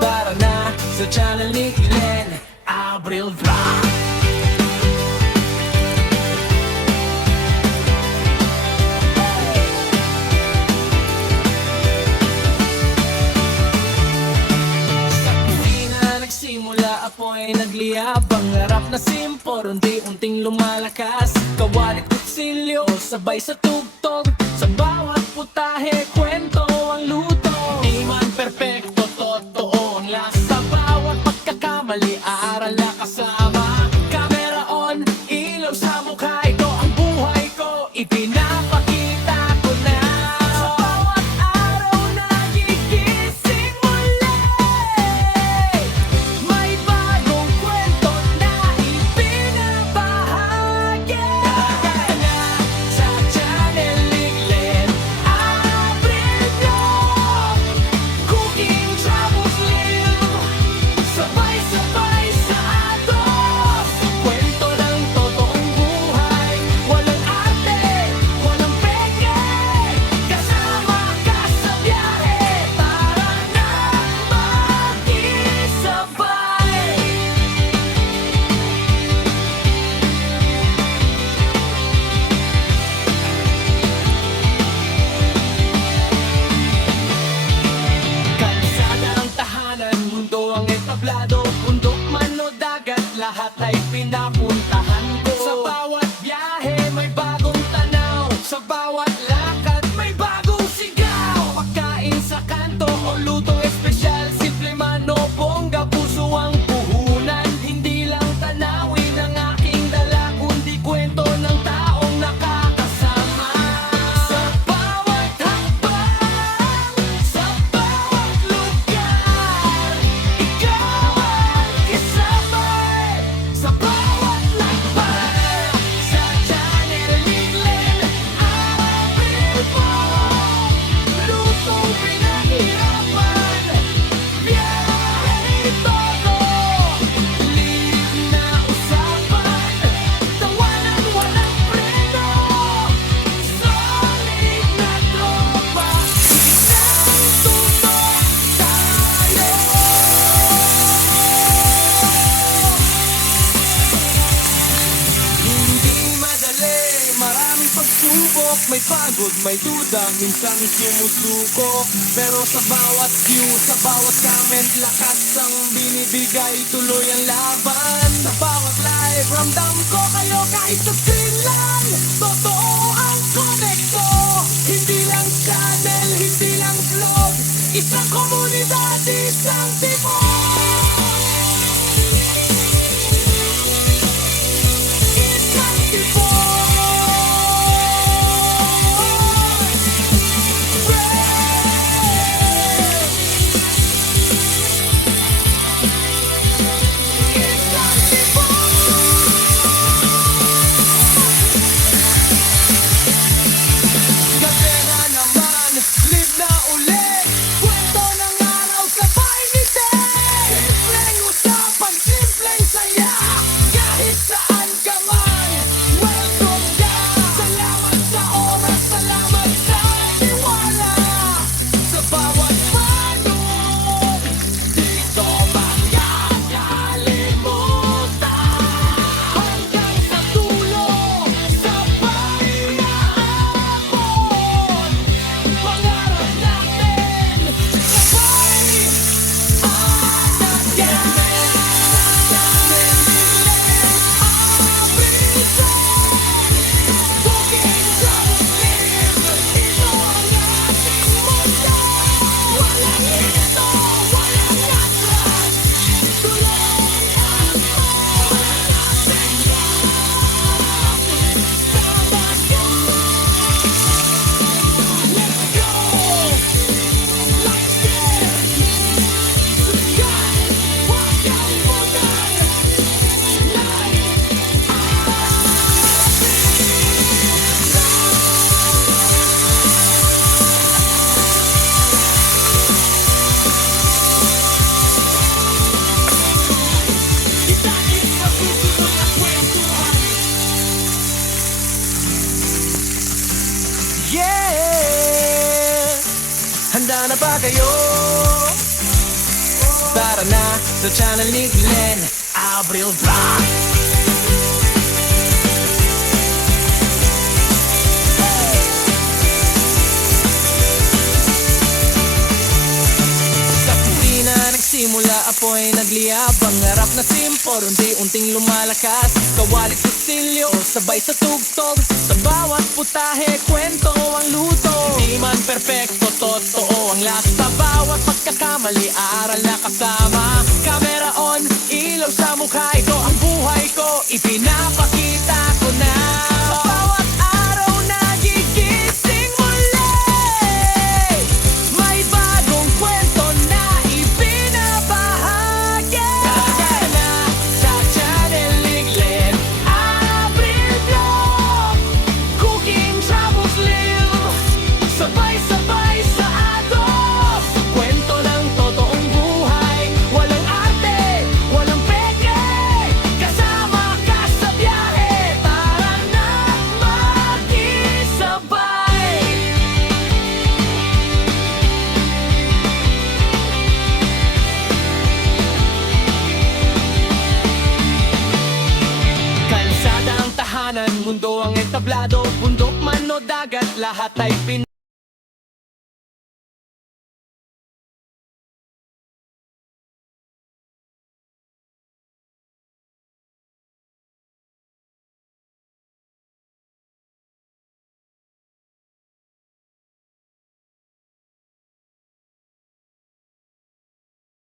Tara na sa channel ni Glenn Abril Vlog. Nagsimula apoy nagliyab, pangarap na simpo, unti-unting lumalakas. Kawalit kutsilyo, sabay sa tugtog, sa bawat putahe, kwento ang luto. Di man perpekto, totoo ang lasa. Bawat pagkakamali, aaral na kasama. Camera on, ilaw sa mukha, ito ang buhay ko, ipinapakita ko na. Sa bawat araw nagigising muli, may bagong kwento na ipinabahagi. Kaya na sa channel ni Glenn Abril Vlog, cooking, travels, live, sabay-sabay sa atos. Kwento ng totoong buhay, walang arte, walang peke. Kasama ka sa biyahe, tara na makisabay. Kalsada ang tahanan, mundo ang entablado. Bundok man o dagat, lahat ay pinapuntahan ko. Sa bawat biyahe may bagong tanaw, sa bawat lakad may bagong sigaw. Pagkain sa kanto o lutong espesyal, simple man o bongga, puso ang puhunan. Hindi lang tanawin ang aking dala, kundi kwento ng taong nakakasama. Sa bawat hakbang, sa bawat lugar, ikaw ang kasabay. Sa bawat lakbay, sa channel ni Glenn Abril Vlog, lutong pinaghirapan, biyahe todo, live na usapan, tawanan walang preno, solid na tropa, pinagtutok tayo. Hindi madali, maraming pagsubok, may pagod, may duda, minsan sumusuko. Pero sa bawat view, sa bawat comment, lakas ang binibigay, tuloy ang laban. Sa bawat live, ramdam ko kayo kahit sa screen lang. Totoo ang konekto, hindi lang channel, hindi lang vlog, isang komunidad, isang tipo. Isang tipo. Isang tipo. Gabi na naman, live na ulit, kwento ng araw Handa na ba kayo? Tara na sa channel ni Glenn Abril Vlog. Simula apoy nagliyab, pangarap na simpor, unti-unting lumalakas. Kawalit kutsilyo, sabay sa tugtog, sa bawat putahe, kwento ang luto. Di man perpekto, totoo ang lahat. Sa bawat pagkakamali, aral na kasama. Camera on, ilaw sa mukha, ito ang buhay ko, ipinapakita ko na. Sa bawat araw nagigising muli, may bagong kwento na sabay-sabay sa agos. Kwento ng totoong buhay, walang arte, walang peke. Kasama ka sa biyahe, tara na makisabay. Kalsada ang tahanan, mundo ang entablado. Bundok man o dagat, lahat ay